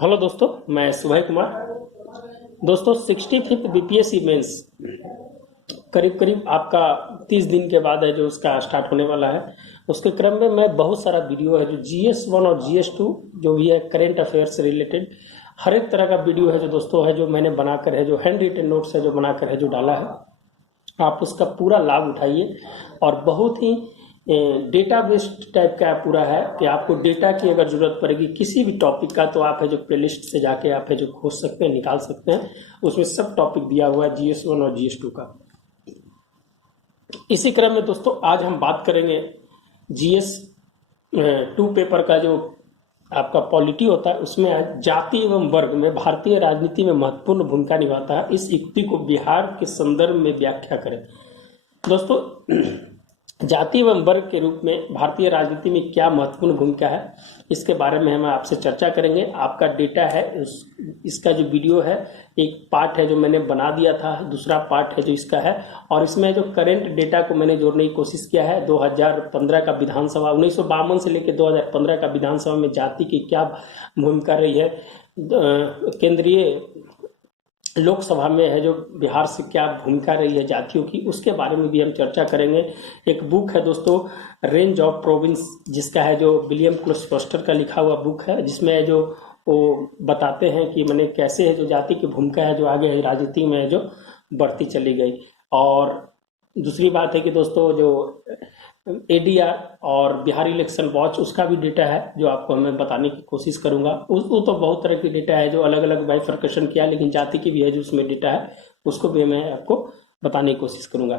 Hello दोस्तों, मैं सुभाष कुमार। दोस्तों 65th बीपीएससी मेंस करीब करीब आपका 30 दिन के बाद है जो उसका स्टार्ट होने वाला है। उसके क्रम में मैं बहुत सारा वीडियो है जो GS1 और GS2 जो भी है करेंट अफेयर से रिलेटेड हर एक तरह का वीडियो है जो दोस्तों है जो मैंने बनाकर है जो हैंड रिटन नोट्स है जो बनाकर है जो डाला है। आप उसका पूरा लाभ उठाइए और बहुत ही डेटा बेस्ड टाइप का पूरा है कि आपको डेटा की अगर जरूरत पड़ेगी किसी भी टॉपिक का तो आप है जो प्लेलिस्ट से जाके आप है जो खोज सकते हैं, निकाल सकते हैं। उसमें सब टॉपिक दिया हुआ है GS1 और GS2 का। इसी क्रम में दोस्तों आज हम बात करेंगे GS2 पेपर का जो आपका पॉलिटी होता है उसमें जाति एवं वर्ग में भारतीय राजनीति में महत्वपूर्ण भूमिका निभाता है, इस युक्ति को बिहार के संदर्भ में व्याख्या करें। दोस्तों जाति एवं वर्ग के रूप में भारतीय राजनीति में क्या महत्वपूर्ण भूमिका है इसके बारे में हम आपसे चर्चा करेंगे। आपका डेटा है इसका जो वीडियो है एक पार्ट है जो मैंने बना दिया था, दूसरा पार्ट है जो इसका है और इसमें जो करंट डेटा को मैंने जोड़ने की कोशिश किया है 2015 का विधानसभा 1952 से लेकर 2015 का विधानसभा में जाति की क्या भूमिका रही है, केंद्रीय लोकसभा में है जो बिहार से क्या भूमिका रही है जातियों की, उसके बारे में भी हम चर्चा करेंगे। एक बुक है दोस्तों रेंज ऑफ प्रोविंस जिसका है जो विलियम क्लोस फोस्टर का लिखा हुआ बुक है, जिसमें जो वो बताते हैं कि मैंने कैसे है जो जाति की भूमिका है जो आगे राजनीति में है जो बढ़ती चली गई। और दूसरी बात है कि दोस्तों जो ADR और बिहार इलेक्शन वॉच उसका भी डेटा है जो आपको मैं बताने की कोशिश करूंगा। वो तो बहुत तरह की डेटा है जो अलग अलग बाइफरकेशन किया, लेकिन जाति की भी है जो उसमें डेटा है उसको भी मैं आपको बताने की कोशिश करूंगा।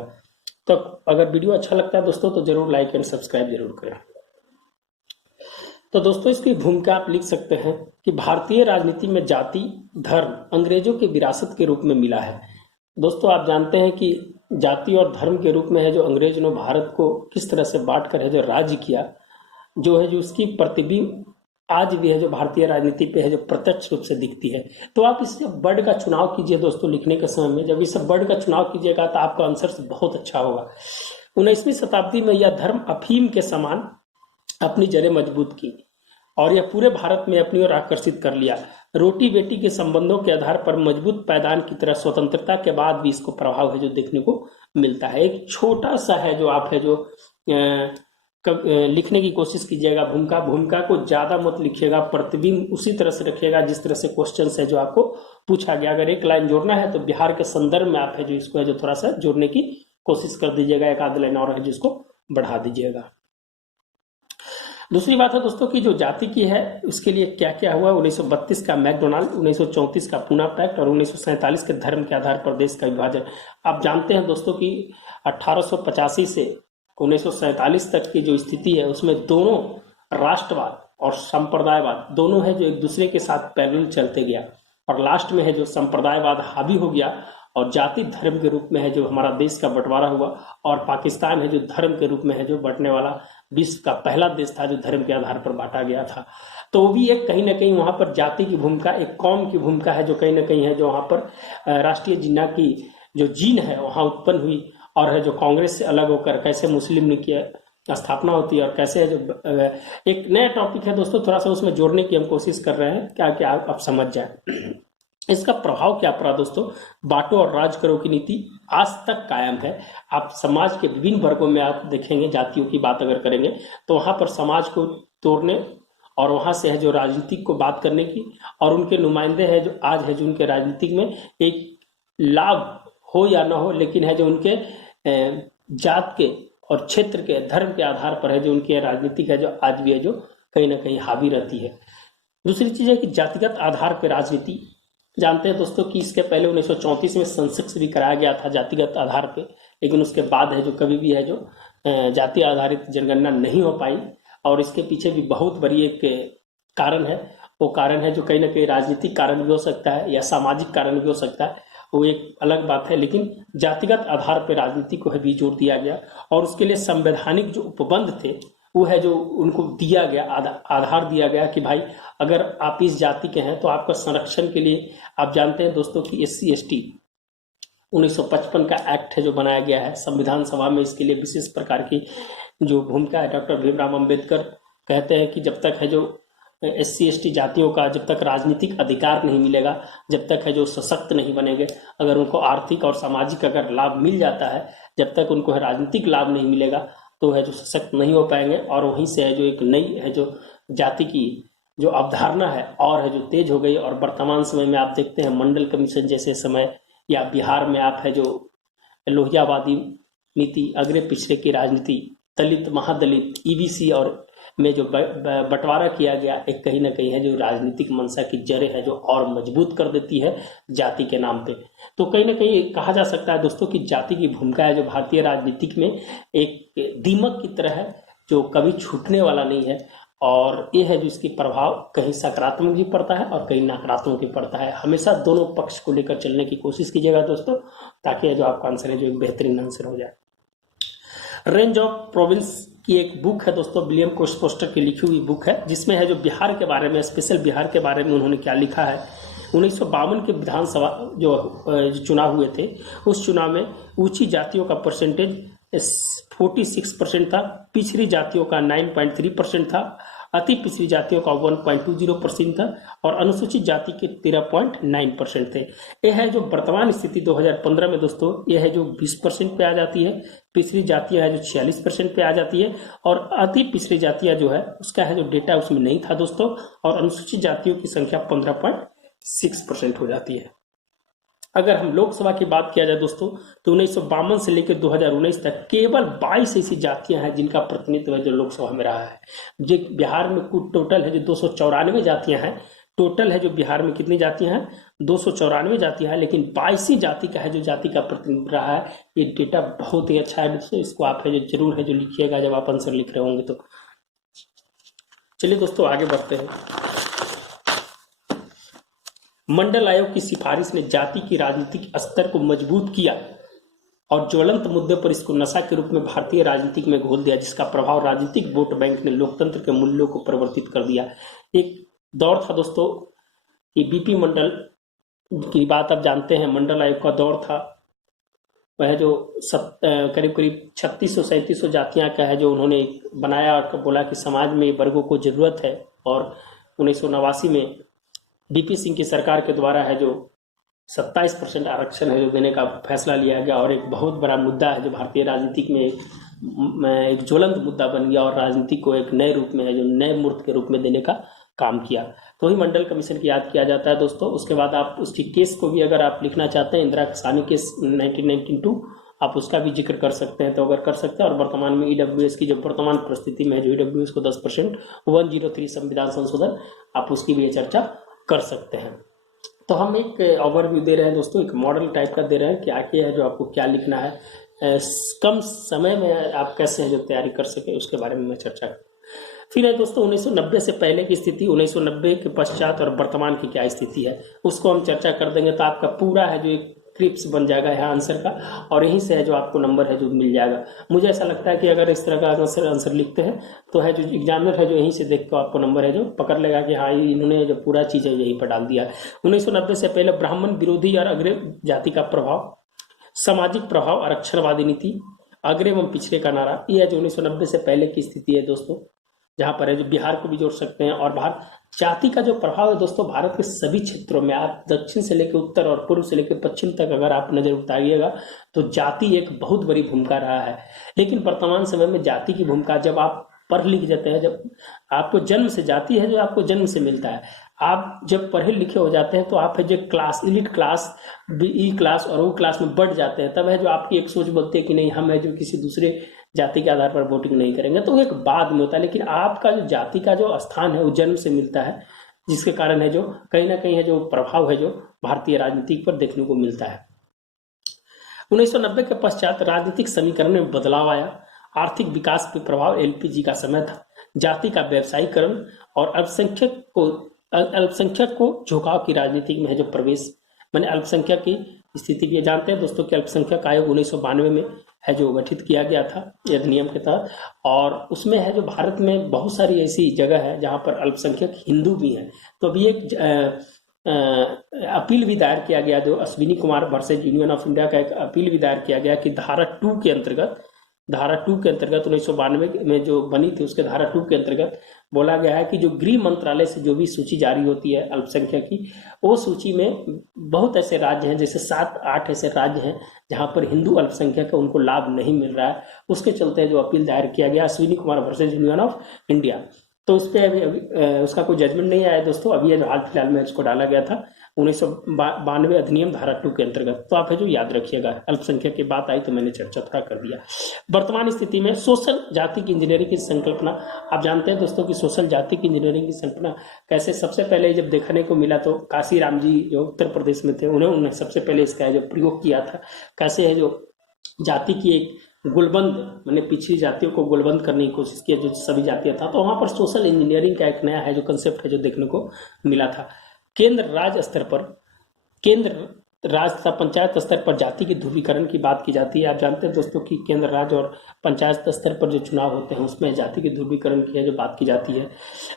तो अगर वीडियो अच्छा लगता है दोस्तों तो जरूर लाइक एंड सब्सक्राइब जरूर करें। तो दोस्तों इसकी भूमिका आप लिख सकते हैं कि भारतीय राजनीति में जाति धर्म अंग्रेजों की विरासत के रूप में मिला है। दोस्तों आप जानते हैं कि जाति और धर्म के रूप में है जो अंग्रेज ने भारत को किस तरह से बांट कर है जो राज्य किया, जो है जो उसकी प्रतिबिंब आज भी है जो भारतीय राजनीति पे है जो प्रत्यक्ष रूप से दिखती है। तो आप इस वर्ड का चुनाव कीजिए दोस्तों लिखने के समय में, जब इस वर्ड का चुनाव कीजिएगा तो आपका आंसर बहुत अच्छा होगा। 19वीं शताब्दी में यह धर्म अफीम के समान अपनी जड़ें मजबूत की और यह पूरे भारत में अपनी ओर आकर्षित कर लिया। रोटी बेटी के संबंधों के आधार पर मजबूत पायदान की तरह स्वतंत्रता के बाद भी इसको प्रभाव है जो देखने को मिलता है। एक छोटा सा है जो आप है जो लिखने की कोशिश कीजिएगा। भूमिका को ज्यादा मत लिखिएगा, प्रतिबिंब उसी तरह से रखिएगा जिस तरह से क्वेश्चन है जो आपको पूछा गया। अगर एक लाइन जोड़ना है तो बिहार के संदर्भ में आप है जो इसको है जो थोड़ा सा जोड़ने की कोशिश कर दीजिएगा, एक आध लाइन और है जिसको बढ़ा दीजिएगा। दूसरी बात है दोस्तों की जो जाति की है उसके लिए क्या क्या हुआ। 1932 का मैकडोनाल्ड, 1934 का पूना पैक्ट और 1947 के धर्म के आधार पर देश का विभाजन। आप जानते हैं दोस्तों कि 1885 से 1947 तक की जो स्थिति है उसमें दोनों राष्ट्रवाद और संप्रदायवाद दोनों है जो एक दूसरे के साथ पैरेलल चलते गया और लास्ट में है जो संप्रदायवाद हावी हो गया और जाति धर्म के रूप में है जो हमारा देश का बंटवारा हुआ और पाकिस्तान है जो धर्म के रूप में है जो बंटने वाला विश्व का पहला देश था जो धर्म के आधार पर बांटा गया था। तो वो भी एक कहीं ना कहीं वहां पर जाति की भूमिका, एक कौम की भूमिका है जो कहीं ना कहीं है जो वहां पर राष्ट्रीय जिन्ना की जो जीन है वहां उत्पन्न हुई और है जो कांग्रेस से अलग होकर कैसे मुस्लिम लीग की स्थापना होती है और कैसे है जो एक नया टॉपिक है दोस्तों, थोड़ा सा उसमें जोड़ने की हम कोशिश कर रहे हैं क्या क्या आप समझ जाए। इसका प्रभाव क्या पड़ा दोस्तों, बांटो और राज करो की नीति आज तक कायम है। आप समाज के विभिन्न वर्गों में आप देखेंगे, जातियों की बात अगर करेंगे तो वहां पर समाज को तोड़ने और वहां से है जो राजनीतिक को बात करने की और उनके नुमाइंदे हैं जो आज है जो उनके राजनीतिक में एक लाभ हो या ना हो, लेकिन है जो उनके जात के और क्षेत्र के धर्म के आधार पर है जो उनके राजनीतिक है जो आज भी है जो कहीं ना कहीं हावी रहती है। दूसरी चीज है कि जातिगत आधार पर राजनीति। जानते हैं दोस्तों कि इसके पहले 1934 में सेंसेक्स भी कराया गया था जातिगत आधार पे, लेकिन उसके बाद है जो कभी भी है जो जाति आधारित जनगणना नहीं हो पाई और इसके पीछे भी बहुत बड़ी एक कारण है। वो कारण है जो कहीं ना कहीं राजनीतिक कारण भी हो सकता है या सामाजिक कारण भी हो सकता है, वो एक अलग बात है, लेकिन जातिगत आधार पर राजनीति को भी जोर दिया गया और उसके लिए संवैधानिक जो उपबंध थे वो है जो उनको दिया गया, आधार दिया गया कि भाई अगर आप इस जाति के हैं तो आपका संरक्षण के लिए आप जानते हैं दोस्तों कि SC/ST 1955 का एक्ट है जो बनाया गया है संविधान सभा में, इसके लिए विशेष प्रकार की जो भूमिका है। डॉक्टर भीमराव अंबेडकर कहते हैं कि जब तक है जो SC ST जातियों का जब तक राजनीतिक अधिकार नहीं मिलेगा, जब तक है जो सशक्त नहीं बनेंगे, अगर उनको आर्थिक और सामाजिक अगर लाभ मिल जाता है, जब तक उनको है राजनीतिक लाभ नहीं मिलेगा तो है जो सशक्त नहीं हो पाएंगे। और वहीं से है जो एक नई है जो जाति की जो अवधारणा है और है जो तेज हो गई। और वर्तमान समय में आप देखते हैं मंडल कमीशन जैसे समय, या बिहार में आप है जो लोहियावादी नीति, अग्रे पिछड़े की राजनीति, दलित महादलित, EBC और में जो बंटवारा किया गया, एक कहीं ना कहीं है जो राजनीतिक मंशा की जड़ें है जो और मजबूत कर देती है जाति के नाम पे। तो कहीं ना कहीं कहा जा सकता है दोस्तों कि जाति की भूमिका है जो भारतीय राजनीतिक में एक दीमक की तरह है जो कभी छूटने वाला नहीं है। और ये है जो इसकी प्रभाव कहीं सकारात्मक भी पड़ता है और कहीं नकारात्मक भी पड़ता है। हमेशा दोनों पक्ष को लेकर चलने की कोशिश कीजिएगा दोस्तों, ताकि जो आपका आंसर है जो एक बेहतरीन आंसर हो जाए। रेंज ऑफ प्रोविंस की एक बुक है दोस्तों, विलियम कोस्टर की लिखी हुई बुक है, जिसमें है जो बिहार के बारे में, स्पेशल बिहार के बारे में उन्होंने क्या लिखा है। 1952 के विधानसभा जो चुनाव हुए थे, उस चुनाव में ऊंची जातियों का परसेंटेज 46% था, पिछड़ी जातियों का 9.3% था, अति पिछड़ी जातियों का 1.20% था और अनुसूचित जाति के 13.9% थे। यह है जो वर्तमान स्थिति 2015 में दोस्तों, यह है जो 20% पे आ जाती है, पिछड़ी जातियां है जो 46% पे आ जाती है और अति पिछड़ी जातियां जो है उसका है जो डेटा उसमें नहीं था दोस्तों, और अनुसूचित जातियों की संख्या 15.6% हो जाती है। अगर हम लोकसभा की बात किया जाए दोस्तों, तो 1952 से लेकर 2019 तक केवल 22 ऐसी जातियां हैं जिनका प्रतिनिधित्व है जो लोकसभा में रहा है। जो बिहार में कुल टोटल है जो 294 जातियां हैं, टोटल है जो बिहार में कितनी जातियां हैं, 294 जातियां हैं, लेकिन 22 जाति का है जो जाति का प्रतिनिधित्व रहा है। ये डेटा बहुत ही अच्छा है दोस्तों, इसको आप है जो जरूर है जो लिखिएगा जब आप आंसर लिख रहे होंगे तो। चलिए दोस्तों आगे बढ़ते हैं। मंडल आयोग की सिफारिश ने जाति की राजनीतिक स्तर को मजबूत किया और ज्वलंत मुद्दे पर इसको नशा के रूप में भारतीय राजनीतिक में घोल दिया, जिसका प्रभाव राजनीतिक वोट बैंक ने लोकतंत्र के मूल्यों को परिवर्तित कर दिया। एक दौर था दोस्तों कि BP मंडल की बात आप जानते हैं, मंडल आयोग का दौर था। वह जो करीब करीब 3600-3700 जातियां का है जो उन्होंने बनाया और बोला कि समाज में वर्गों को जरूरत है। और 1989 में DP सिंह की सरकार के द्वारा है जो 27% आरक्षण है जो देने का फैसला लिया गया और एक बहुत बड़ा मुद्दा है जो भारतीय राजनीतिक में एक ज्वलंत मुद्दा बन गया और राजनीति को एक नए रूप में है जो नए मूर्त के रूप में देने का काम किया। तो ही मंडल कमीशन की याद किया जाता है दोस्तों। उसके बाद आप उसकी केस को भी अगर आप लिखना चाहते हैं, इंदिरा साहनी केस 1992, आप उसका भी जिक्र कर सकते हैं तो अगर कर सकते हैं। और वर्तमान में EWS की जो वर्तमान परिस्थिति में है जो EWS को 10% 103 संविधान संशोधन, आप उसकी भी चर्चा कर सकते हैं। तो हम एक ओवरव्यू दे रहे हैं दोस्तों, एक मॉडल टाइप का दे रहे हैं कि आगे है जो आपको क्या लिखना है, कम समय में आप कैसे है जो तैयारी कर सके उसके बारे में मैं चर्चा करूँ। फिर है दोस्तों 1990 से पहले की स्थिति, 1990 के पश्चात और वर्तमान की क्या स्थिति है उसको हम चर्चा कर देंगे। तो आपका पूरा है जो एक क्रिप्स बन जाएगा यहाँ आंसर का, और यहीं से है जो आपको नंबर है जो मिल जाएगा। मुझे ऐसा लगता है कि अगर इस तरह का आंसर लिखते हैं तो है जो एग्जामिनर है जो यहीं से देख कर आपको नंबर है जो पकड़ लेगा कि हाँ इन्होंने जो पूरा चीज़ है यहीं पर डाल दिया है। 1990 से पहले ब्राह्मण विरोधी और अग्रे जाति का प्रभाव, सामाजिक प्रभाव, आरक्षणवादी नीति, अग्रे एवं पिछड़े का नारा, ये है जो 1990 से पहले की स्थिति है दोस्तों, जहाँ पर है जो बिहार को भी जोड़ सकते हैं। और भारत जाति का जो प्रभाव है दोस्तों भारत के सभी क्षेत्रों में, आप दक्षिण से लेकर उत्तर और पूर्व से लेकर पश्चिम तक अगर आप नजर उतारिएगा तो जाति एक बहुत बड़ी भूमिका रहा है। लेकिन वर्तमान समय में जाति की भूमिका, जब आप पढ़ लिख जाते हैं, जब आपको जन्म से जाति है जो आपको जन्म से मिलता है, आप जब पढ़े लिखे हो जाते हैं तो आप है जो class, elite class, E class और O क्लास में बढ़ जाते हैं, तब है जो आपकी एक सोच बोलती है कि नहीं हम है जो किसी दूसरे जाति के आधार पर वोटिंग नहीं करेंगे। तो एक बाद में होता है, लेकिन आपका जो जाति का जो स्थान है वो जन्म से मिलता है, जिसके कारण है जो कहीं ना कहीं है जो प्रभाव है जो भारतीय राजनीति पर देखने को मिलता है। 1990 के पश्चात राजनीतिक समीकरण में बदलाव आया, आर्थिक विकास पे प्रभाव, LPG का समय था, जाति का व्यवसायीकरण और अल्पसंख्यक को झुकाव की राजनीति में है जो प्रवेश, मैंने अल्पसंख्यक की स्थिति भी जानते हैं दोस्तों कि अल्पसंख्यक आयोग 1992 में है जो गठित किया गया था अधिनियम के तहत, और उसमें है जो भारत में बहुत सारी ऐसी जगह है जहां पर अल्पसंख्यक हिंदू भी हैं। तो अभी एक अपील भी दायर किया गया जो Ashwini Kumar versus union of India का एक अपील भी दायर किया गया कि धारा 2 के अंतर्गत 1992 में जो बनी थी उसके धारा 2 के अंतर्गत बोला गया है कि जो गृह मंत्रालय से जो भी सूची जारी होती है अल्पसंख्यक की, वो सूची में बहुत ऐसे राज्य हैं, जैसे 7-8 ऐसे राज्य हैं जहां पर हिंदू अल्पसंख्यक है उनको लाभ नहीं मिल रहा है। उसके चलते जो अपील दायर किया गया Ashwini Kumar versus union of India, तो उस पर अभी उसका कोई जजमेंट नहीं आया दोस्तों। अभी जो हाल फिलहाल में इसको डाला गया था 1992 अधिनियम धारा 2 के अंतर्गत, तो आप जो याद रखिएगा। अल्पसंख्यक की बात आई तो मैंने चर्चा थोड़ा कर दिया। वर्तमान स्थिति में सोशल जाति की इंजीनियरिंग की संकल्पना, आप जानते हैं दोस्तों कि सोशल जाति की इंजीनियरिंग की संकल्पना कैसे सबसे पहले जब देखने को मिला तो काशी राम जी जो उत्तर प्रदेश में थे उन्होंने सबसे पहले इसका जो प्रयोग किया था। कैसे है जो जाति की एक गुलबंद, मैंने पिछड़ी जातियों को गुलबंद करने की कोशिश की, जो सभी जातियां था, तो वहां पर सोशल इंजीनियरिंग का एक नया है जो कंसेप्ट है जो देखने को मिला था। केंद्र राज्य स्तर पर, केंद्र राज्य तथा पंचायत स्तर पर जाति की ध्रुवीकरण की बात की जाती है। आप जानते हैं दोस्तों कि केंद्र राज्य और पंचायत स्तर पर जो चुनाव होते हैं उसमें जाति की ध्रुवीकरण की है जो बात की जाती है।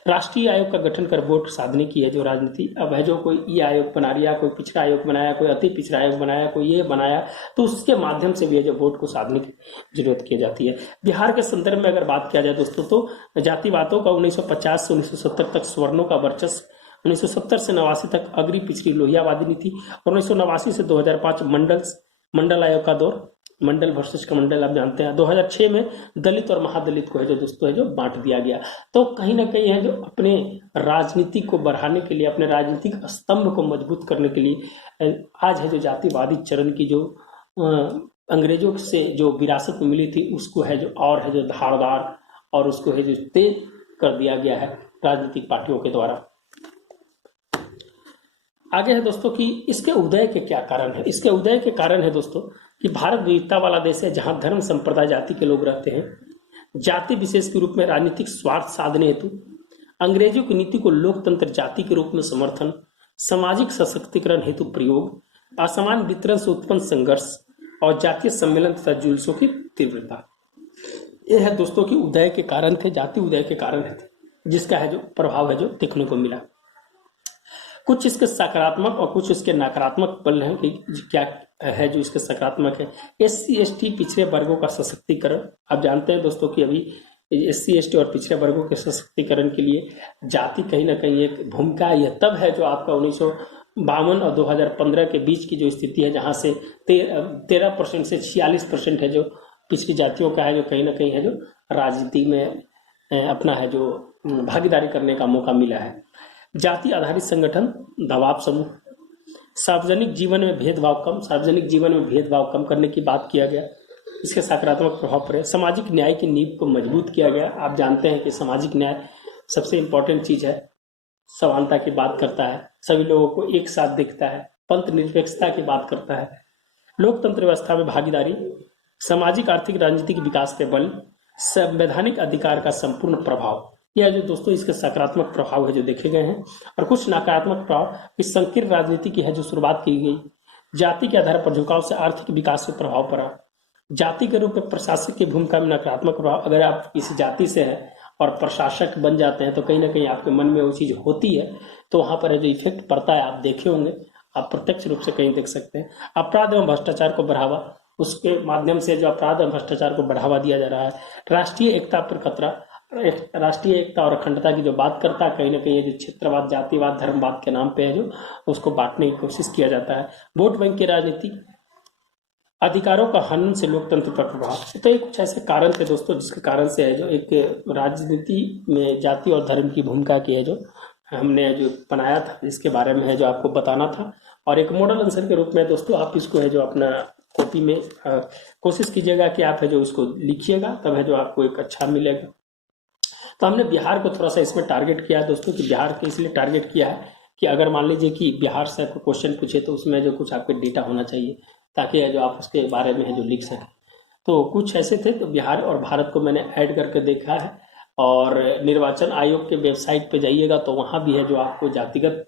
राष्ट्रीय आयोग का गठन कर वोट साधने की है जो राजनीति, अब है जो कोई ई आयोग बना लिया, कोई पिछड़ा आयोग बनाया, कोई अति पिछड़ा आयोग बनाया, कोई ये बनाया, तो उसके माध्यम से भी है जो वोट को साधने की जरूरत की जाती है। बिहार के संदर्भ में अगर बात किया जाए दोस्तों तो जातिवादों का 1950 से 1970 तक सवर्णों का वर्चस्व, 1970 से 89 तक अग्री पिछड़ी लोहियावादी नीति, और 1989 से 2005 मंडल आयोग का दौर, मंडल वर्सेस कमंडल आप जानते हैं। 2006 में दलित और महादलित को है जो दोस्तों है जो बांट दिया गया। तो कहीं ना कहीं है जो अपने राजनीति को बढ़ाने के लिए, अपने राजनीतिक स्तंभ को मजबूत करने के लिए आज है जो जातिवादी चरण की जो अंग्रेजों से जो विरासत में मिली थी उसको है जो और है जो धारदार और उसको है जो तेज कर दिया गया है राजनीतिक पार्टियों के द्वारा। आगे है दोस्तों कि इसके उदय के क्या कारण है। इसके उदय के कारण है दोस्तों कि भारत विविधता वाला देश है जहां धर्म संप्रदाय जाति के लोग रहते हैं। जाति विशेष के रूप में राजनीतिक स्वार्थ साधने हेतु अंग्रेजों की नीति को लोकतंत्र जाति के रूप में समर्थन, सामाजिक सशक्तिकरण हेतु प्रयोग, असमान वितरण से उत्पन्न संघर्ष और जातीय सम्मेलन तथा जुलूसों की तीव्रता, यह है दोस्तों की उदय के कारण थे, जाति उदय के कारण थे, जिसका है जो प्रभाव है जो देखने को मिला। कुछ इसके सकारात्मक और कुछ इसके नकारात्मक पल हैं कि क्या है जो इसके सकारात्मक है। SC ST पिछड़े वर्गों का सशक्तिकरण, आप जानते हैं दोस्तों कि अभी SC ST और पिछड़े वर्गों के सशक्तिकरण के लिए जाति कहीं ना कहीं एक भूमिका, यह तब है जो आपका 1952 और 2015 के बीच की जो स्थिति है जहां से 13% से 46% है जो पिछड़ी जातियों का है जो कहीं ना कहीं है जो राजनीति में अपना है जो भागीदारी करने का मौका मिला है। जाति आधारित संगठन, दबाव समूह, सार्वजनिक जीवन में भेदभाव कम, सार्वजनिक जीवन में भेदभाव कम करने की बात किया गया, इसके सकारात्मक प्रभाव पड़े। सामाजिक न्याय की नींव को मजबूत किया गया। आप जानते हैं कि सामाजिक न्याय सबसे इंपॉर्टेंट चीज है, समानता की बात करता है, सभी लोगों को एक साथ देखता है, पंथ निरपेक्षता की बात करता है, लोकतंत्र व्यवस्था में भागीदारी, सामाजिक आर्थिक राजनीतिक विकास के बल, संवैधानिक अधिकार का संपूर्ण प्रभाव, यह जो दोस्तों इसके सकारात्मक प्रभाव है जो देखे गए हैं। और कुछ नकारात्मक प्रभाव कि संकीर्ण राजनीति की है जो शुरुआत की गई, जाति के आधार पर झुकाव से आर्थिक विकास पर प्रभाव पड़ा, जाति के रूप में प्रशासक की भूमिका में नकारात्मक प्रभाव, अगर आप किसी जाति से हैं और प्रशासक बन जाते हैं तो कहीं ना कहीं आपके मन में वो चीज होती है, तो वहां पर जो इफेक्ट पड़ता है आप देखे होंगे, आप प्रत्यक्ष रूप से कहीं देख सकते हैं। अपराध एवं भ्रष्टाचार को बढ़ावा, उसके माध्यम से जो अपराध एवं भ्रष्टाचार को बढ़ावा दिया जा रहा है। राष्ट्रीय एकता पर खतरा, राष्ट्रीय एकता और अखंडता की जो बात करता है, कहीं ना कहीं जो क्षेत्रवाद, जातिवाद, धर्मवाद के नाम पे है जो उसको बांटने की कोशिश किया जाता है। वोट बैंक की राजनीति, अधिकारों का हनन से लोकतंत्र पर प्रभाव, तो ये कुछ ऐसे कारण थे दोस्तों जिसके कारण से है जो एक राजनीति में जाति और धर्म की भूमिका की है जो हमने जो बनाया था, इसके बारे में है जो आपको बताना था। और एक मॉडल आंसर के रूप में दोस्तों आप इसको है जो अपना कॉपी में कोशिश कीजिएगा कि आप है जो इसको लिखिएगा, तब है जो आपको एक अच्छा मिलेगा। तो हमने बिहार को थोड़ा सा इसमें टारगेट किया है दोस्तों, कि बिहार को इसलिए टारगेट किया है कि अगर मान लीजिए कि बिहार से आपको क्वेश्चन पूछे तो उसमें जो कुछ आपके डेटा होना चाहिए ताकि जो आप उसके बारे में है जो लिख सकें। तो कुछ ऐसे थे, तो बिहार और भारत को मैंने ऐड करके देखा है। और निर्वाचन आयोग के वेबसाइट पे जाइएगा तो वहाँ भी है जो आपको जातिगत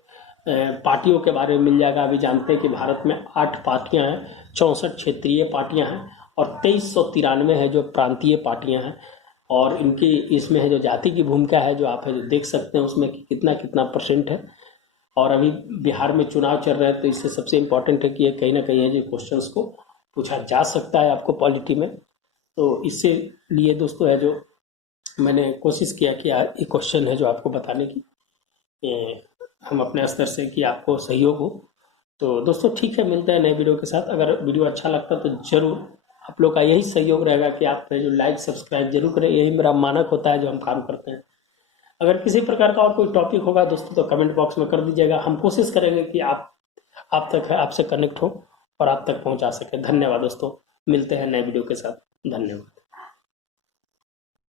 पार्टियों के बारे में मिल जाएगा। अभी जानते हैं कि भारत में 8 पार्टियां हैं, 64 क्षेत्रीय पार्टियां हैं और 2393 है जो प्रांतीय पार्टियां हैं। और इनकी इसमें है जो जाति की भूमिका है जो आप है जो देख सकते हैं उसमें कि कितना कितना % है। और अभी बिहार में चुनाव चल रहा है, तो इससे सबसे इम्पोर्टेंट है कि ये कहीं ना कहीं है जो क्वेश्चंस को पूछा जा सकता है आपको पॉलिटी में। तो इससे लिए दोस्तों है जो मैंने कोशिश किया कि ये क्वेश्चन है जो आपको बताने की, हम अपने स्तर से कि आपको सहयोग हो। तो दोस्तों ठीक है, मिलते हैं नए वीडियो के साथ। अगर वीडियो अच्छा लगता तो जरूर आप लोग का यही सहयोग रहेगा कि आप जो लाइक सब्सक्राइब जरूर करें, यही मेरा मानक होता है जो हम काम करते हैं। अगर किसी प्रकार का और कोई टॉपिक होगा दोस्तों तो कमेंट बॉक्स में कर दीजिएगा, हम कोशिश करेंगे कि आप तक आपसे कनेक्ट हो और आप तक पहुंचा सके। धन्यवाद दोस्तों, मिलते हैं नए वीडियो के साथ। धन्यवाद।